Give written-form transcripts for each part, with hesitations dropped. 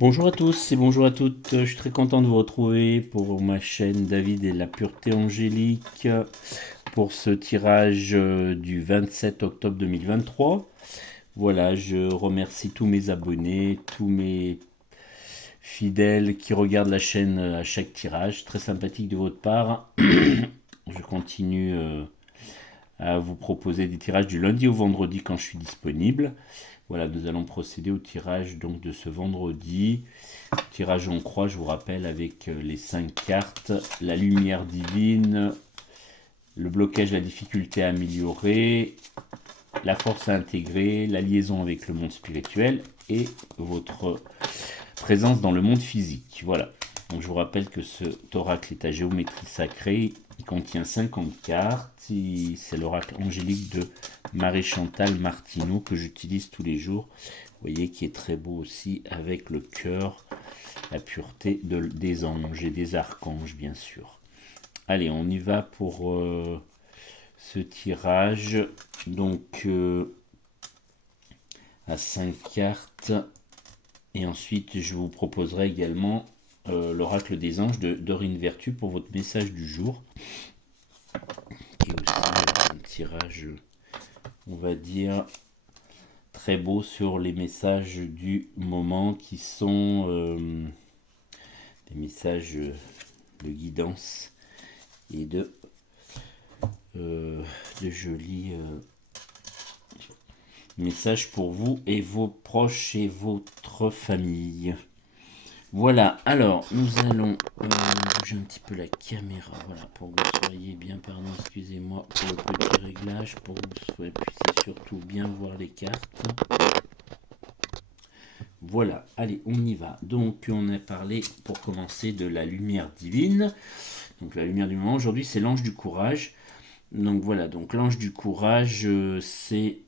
Bonjour à tous et bonjour à toutes, je suis très content de vous retrouver pour ma chaîne David et la pureté angélique pour ce tirage du 27 octobre 2023. Voilà, je remercie tous mes abonnés, tous mes fidèles qui regardent la chaîne à chaque tirage, très sympathique de votre part. Je continue à vous proposer des tirages du lundi au vendredi quand je suis disponible. Voilà, nous allons procéder au tirage donc de ce vendredi. Tirage en croix, je vous rappelle, avec les 5 cartes, la lumière divine, le blocage, la difficulté à améliorer, la force à intégrer, la liaison avec le monde spirituel et votre présence dans le monde physique. Voilà. Donc je vous rappelle que ce oracle est à géométrie sacrée. Il contient 50 cartes. C'est l'oracle angélique de Marie-Chantal Martineau que j'utilise tous les jours. Vous voyez qui est très beau aussi avec le cœur, la pureté des anges et des archanges bien sûr. Allez, on y va pour ce tirage. Donc à 5 cartes. Et ensuite, je vous proposerai également l'oracle des anges de Dorine Vertu pour votre message du jour. Et aussi un tirage, on va dire, très beau sur les messages du moment qui sont des messages de guidance et de jolis messages pour vous et vos proches et votre famille. Voilà, alors nous allons bouger un petit peu la caméra, voilà, pour que vous soyez bien, pardon, excusez-moi pour le petit réglage, pour que vous puissiez surtout bien voir les cartes. Voilà, allez, on y va. Donc on a parlé pour commencer de la lumière divine. Donc la lumière du moment, aujourd'hui c'est l'ange du courage. Donc voilà, donc l'ange du courage, c'est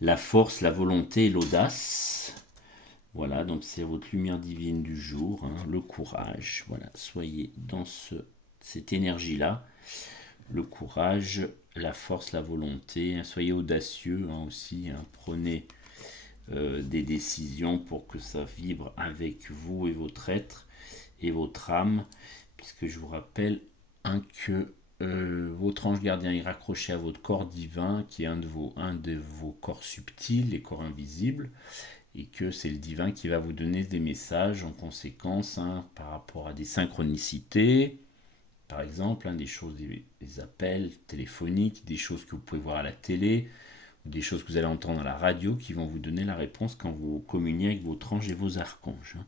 la force, la volonté et l'audace. Voilà, donc c'est votre lumière divine du jour, hein, le courage. Voilà, soyez dans cette énergie-là. Le courage, la force, la volonté. Hein, soyez audacieux hein, aussi. Hein, prenez des décisions pour que ça vibre avec vous et votre être et votre âme. Puisque je vous rappelle hein, que votre ange gardien est raccroché à votre corps divin, qui est un de vos corps subtils, les corps invisibles, et que c'est le divin qui va vous donner des messages en conséquence hein, par rapport à des synchronicités, par exemple, hein, des choses, des appels téléphoniques, des choses que vous pouvez voir à la télé, ou des choses que vous allez entendre à la radio qui vont vous donner la réponse quand vous communiez avec votre ange et vos archanges. Hein.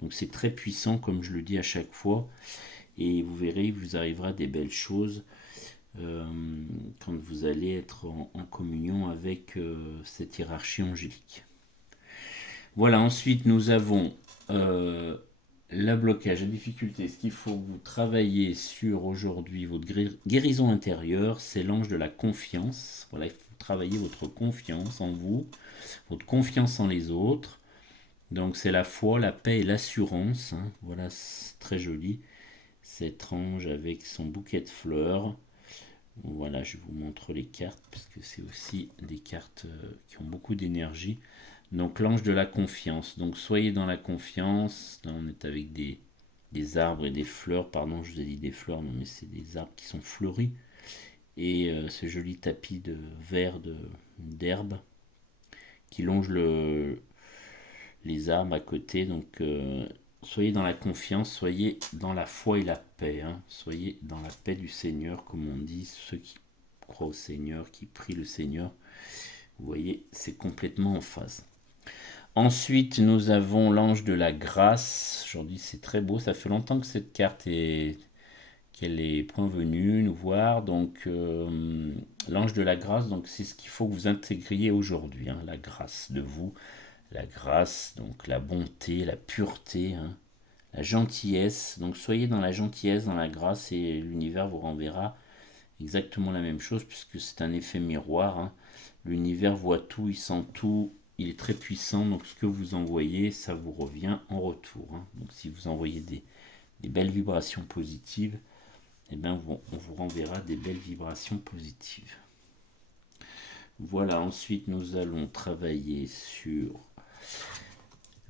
Donc c'est très puissant, comme je le dis à chaque fois, et vous verrez, il vous arrivera des belles choses quand vous allez être en communion avec cette hiérarchie angélique. Voilà, ensuite nous avons la blocage, la difficulté. Ce qu'il faut que vous travailler sur aujourd'hui, votre guérison intérieure, c'est l'ange de la confiance. Voilà, il faut travailler votre confiance en vous, votre confiance en les autres. Donc c'est la foi, la paix et l'assurance. Hein. Voilà, c'est très joli. Cet ange avec son bouquet de fleurs. Voilà, je vous montre les cartes parce que c'est aussi des cartes qui ont beaucoup d'énergie. Donc l'ange de la confiance. Donc soyez dans la confiance. Là on est avec des arbres et des fleurs. Pardon, je vous ai dit des fleurs, non mais c'est des arbres qui sont fleuris. Et ce joli tapis de verre d'herbe qui longe les arbres à côté. Donc soyez dans la confiance, soyez dans la foi et la paix. Hein. Soyez dans la paix du Seigneur, comme on dit, ceux qui croient au Seigneur, qui prient le Seigneur. Vous voyez, c'est complètement en phase. Ensuite, nous avons l'ange de la grâce. Aujourd'hui, c'est très beau. Ça fait longtemps que cette carte qu'elle est point venue nous voir. Donc, l'ange de la grâce, donc c'est ce qu'il faut que vous intégriez aujourd'hui. Hein, la grâce de vous, la grâce, donc la bonté, la pureté, hein, la gentillesse. Donc, soyez dans la gentillesse, dans la grâce, et l'univers vous renverra exactement la même chose, puisque c'est un effet miroir. Hein. L'univers voit tout, il sent tout, il est très puissant, donc ce que vous envoyez, ça vous revient en retour. Hein. Donc si vous envoyez des belles vibrations positives, eh bien, on vous renverra des belles vibrations positives. Voilà, ensuite nous allons travailler sur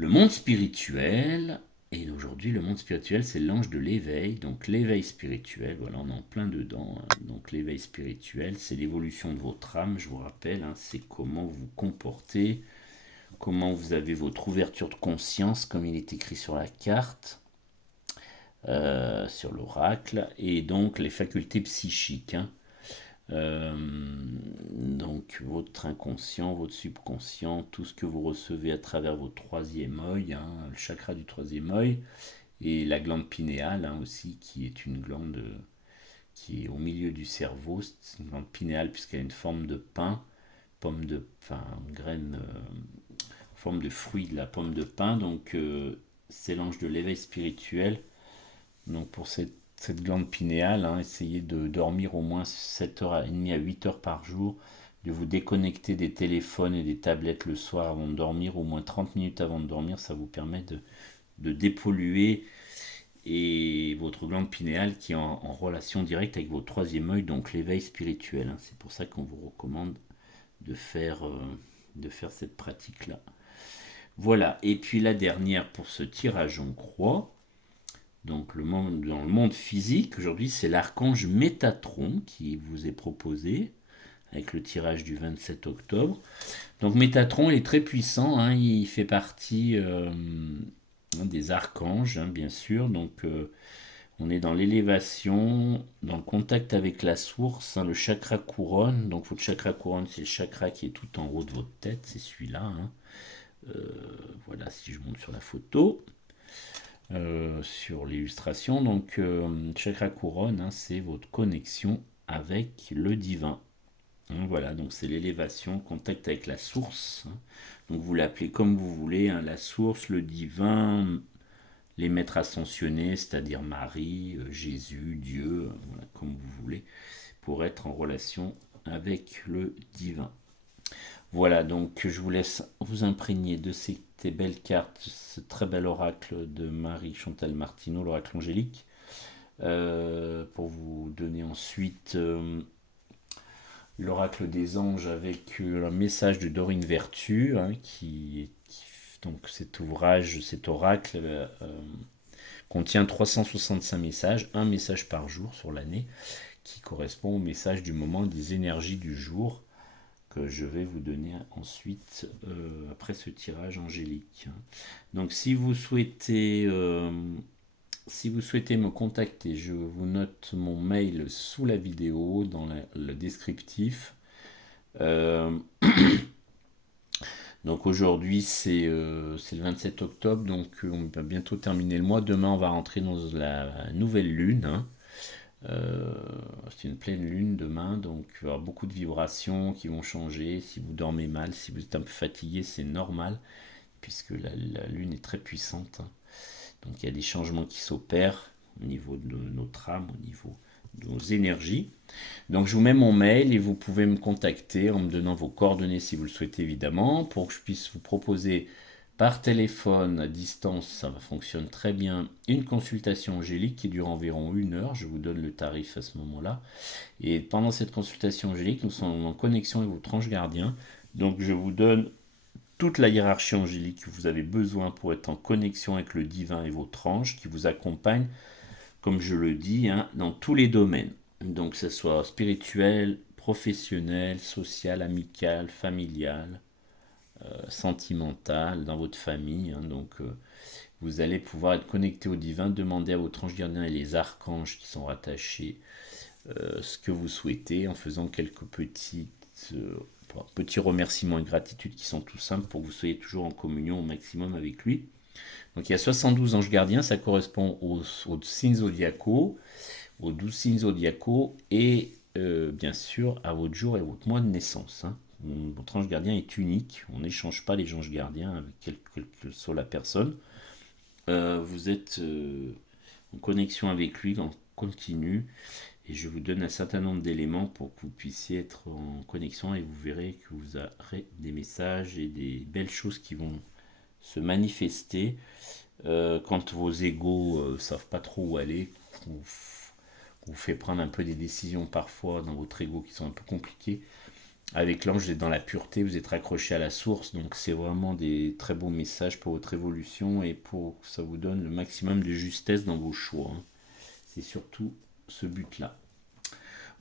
le monde spirituel. Et aujourd'hui, le monde spirituel, c'est l'ange de l'éveil. Donc l'éveil spirituel, voilà, on est en plein dedans, hein. Donc l'éveil spirituel, c'est l'évolution de votre âme, je vous rappelle, hein, c'est comment vous vous comportez, comment vous avez votre ouverture de conscience, comme il est écrit sur la carte, sur l'oracle, et donc les facultés psychiques, hein. Donc votre inconscient, votre subconscient, tout ce que vous recevez à travers votre troisième œil, hein, le chakra du troisième œil, et la glande pinéale, hein, aussi, qui est une glande qui est au milieu du cerveau. C'est une glande pinéale puisqu'elle a une forme de pin, enfin, graine, forme de fruit de la pomme de pin. Donc c'est l'ange de l'éveil spirituel. Donc pour cette glande pinéale, hein, essayez de dormir au moins 7h30 à 8h par jour, de vous déconnecter des téléphones et des tablettes le soir avant de dormir, au moins 30 minutes avant de dormir, ça vous permet de dépolluer et votre glande pinéale qui est en relation directe avec votre troisième œil, donc l'éveil spirituel, hein. C'est pour ça qu'on vous recommande de faire cette pratique-là. Voilà, et puis la dernière pour ce tirage en croix. Donc dans le monde physique, aujourd'hui, c'est l'archange Métatron qui vous est proposé avec le tirage du 27 octobre. Donc Métatron, il est très puissant, hein, il fait partie des archanges, hein, bien sûr. Donc on est dans l'élévation, dans le contact avec la source, hein, le chakra couronne. Donc votre chakra couronne, c'est le chakra qui est tout en haut de votre tête, c'est celui-là, hein. Voilà, si je monte sur la photo. Sur l'illustration. Donc, chakra couronne, hein, c'est votre connexion avec le divin. Donc, voilà, donc c'est l'élévation, contact avec la source, hein. Donc vous l'appelez comme vous voulez, hein, la source, le divin, les maîtres ascensionnés, c'est-à-dire Marie, Jésus, Dieu, voilà, comme vous voulez, pour être en relation avec le divin. Voilà, donc je vous laisse vous imprégner de ces belles cartes, ce très bel oracle de Marie-Chantal Martineau, l'oracle angélique, pour vous donner ensuite l'oracle des anges avec un message de Dorine Vertu, hein, donc cet ouvrage, cet oracle contient 365 messages, un message par jour sur l'année, qui correspond au message du moment des énergies du jour, que je vais vous donner ensuite après ce tirage angélique. Donc si vous souhaitez me contacter, je vous note mon mail sous la vidéo dans le descriptif. Donc aujourd'hui c'est le 27 octobre, donc on va bientôt terminer le mois. Demain on va rentrer dans la nouvelle lune, hein. C'est une pleine lune demain, donc il va y avoir beaucoup de vibrations qui vont changer. Si vous dormez mal, si vous êtes un peu fatigué, c'est normal, puisque la lune est très puissante, hein. Donc il y a des changements qui s'opèrent au niveau de notre âme, au niveau de nos énergies. Donc je vous mets mon mail et vous pouvez me contacter en me donnant vos coordonnées si vous le souhaitez évidemment, pour que je puisse vous proposer par téléphone à distance, ça fonctionne très bien, une consultation angélique qui dure environ 1 heure. Je vous donne le tarif à ce moment-là. Et pendant cette consultation angélique, nous sommes en connexion avec votre ange gardien. Donc je vous donne toute la hiérarchie angélique que vous avez besoin pour être en connexion avec le divin et votre ange qui vous accompagne, comme je le dis, hein, dans tous les domaines. Donc que ce soit spirituel, professionnel, social, amical, familial, sentimentale dans votre famille, hein. Donc vous allez pouvoir être connecté au divin, demander à votre ange gardien et les archanges qui sont rattachés ce que vous souhaitez, en faisant quelques petits remerciements et gratitudes qui sont tout simples pour que vous soyez toujours en communion au maximum avec lui. Donc il y a 72 anges gardiens, ça correspond aux signes zodiacaux, aux 12 signes zodiacaux et bien sûr à votre jour et votre mois de naissance, hein. Votre ange gardien est unique, on n'échange pas les anges gardiens avec quelle que soit la personne. Vous êtes en connexion avec lui en continu et je vous donne un certain nombre d'éléments pour que vous puissiez être en connexion et vous verrez que vous aurez des messages et des belles choses qui vont se manifester quand vos égos savent pas trop où aller, on vous fait prendre un peu des décisions parfois dans votre ego qui sont un peu compliquées. Avec l'ange, vous êtes dans la pureté, vous êtes raccroché à la source, donc c'est vraiment des très beaux messages pour votre évolution et pour que ça vous donne le maximum de justesse dans vos choix, hein. C'est surtout ce but-là.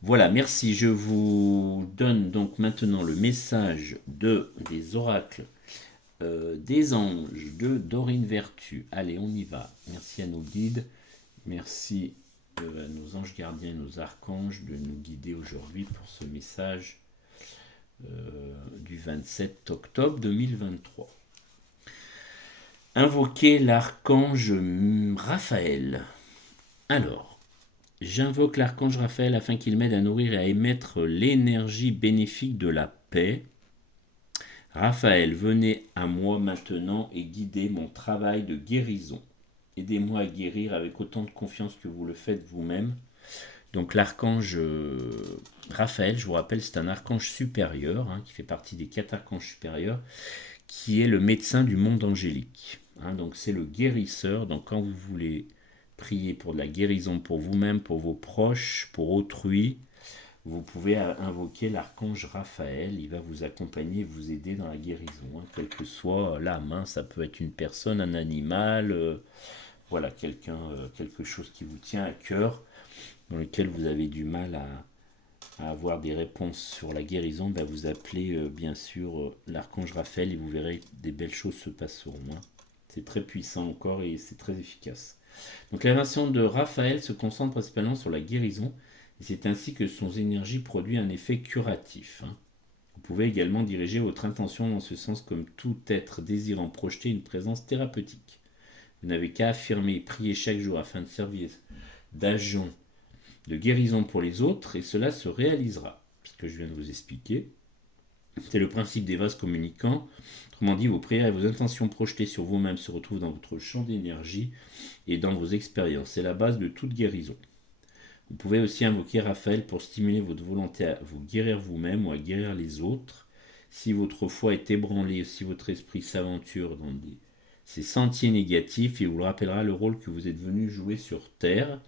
Voilà, merci. Je vous donne donc maintenant le message des oracles des anges de Dorine Vertu. Allez, on y va. Merci à nos guides. Merci à nos anges gardiens, nos archanges de nous guider aujourd'hui pour ce message du 27 octobre 2023. Invoquer l'archange Raphaël. Alors, j'invoque l'archange Raphaël afin qu'il m'aide à nourrir et à émettre l'énergie bénéfique de la paix. Raphaël, venez à moi maintenant et guidez mon travail de guérison. Aidez-moi à guérir avec autant de confiance que vous le faites vous-même. Donc l'archange Raphaël, je vous rappelle, c'est un archange supérieur, hein, qui fait partie des 4 archanges supérieurs, qui est le médecin du monde angélique. Hein, donc c'est le guérisseur. Donc quand vous voulez prier pour de la guérison pour vous-même, pour vos proches, pour autrui, vous pouvez invoquer l'archange Raphaël. Il va vous accompagner, vous aider dans la guérison, hein, quelle que soit l'âme, hein. Ça peut être une personne, un animal, voilà, quelque chose qui vous tient à cœur, dans lequel vous avez du mal à avoir des réponses sur la guérison. Ben vous appelez bien sûr l'archange Raphaël et vous verrez des belles choses se passeront, hein. C'est très puissant encore et c'est très efficace. Donc l'invention de Raphaël se concentre principalement sur la guérison et c'est ainsi que son énergie produit un effet curatif, hein. Vous pouvez également diriger votre intention dans ce sens comme tout être désirant projeter une présence thérapeutique. Vous n'avez qu'à affirmer et prier chaque jour afin de servir d'agent de guérison pour les autres et cela se réalisera. Ce que je viens de vous expliquer, c'est le principe des vases communicants. Autrement dit, vos prières et vos intentions projetées sur vous-même se retrouvent dans votre champ d'énergie et dans vos expériences. C'est la base de toute guérison. Vous pouvez aussi invoquer Raphaël pour stimuler votre volonté à vous guérir vous-même ou à guérir les autres. Si votre foi est ébranlée, si votre esprit s'aventure dans ces sentiers négatifs, il vous rappellera le rôle que vous êtes venu jouer sur Terre.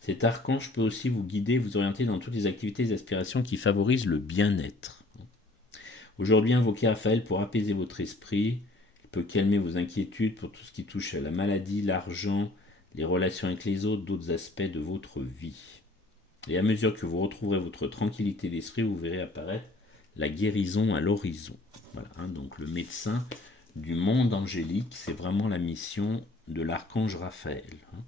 Cet archange peut aussi vous guider et vous orienter dans toutes les activités et aspirations qui favorisent le bien-être. Aujourd'hui, invoquez Raphaël pour apaiser votre esprit. Il peut calmer vos inquiétudes pour tout ce qui touche à la maladie, l'argent, les relations avec les autres, d'autres aspects de votre vie. Et à mesure que vous retrouverez votre tranquillité d'esprit, vous verrez apparaître la guérison à l'horizon. Voilà, hein, donc le médecin du monde angélique, c'est vraiment la mission de l'archange Raphaël, hein.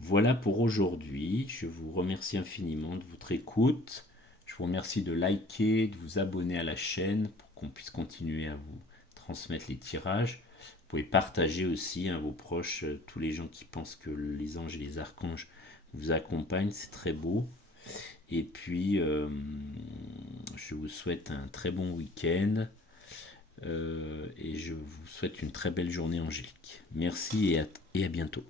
Voilà pour aujourd'hui. Je vous remercie infiniment de votre écoute. Je vous remercie de liker, de vous abonner à la chaîne pour qu'on puisse continuer à vous transmettre les tirages. Vous pouvez partager aussi à vos proches, tous les gens qui pensent que les anges et les archanges vous accompagnent, c'est très beau. Et puis, je vous souhaite un très bon week-end et je vous souhaite une très belle journée angélique. Merci et à bientôt.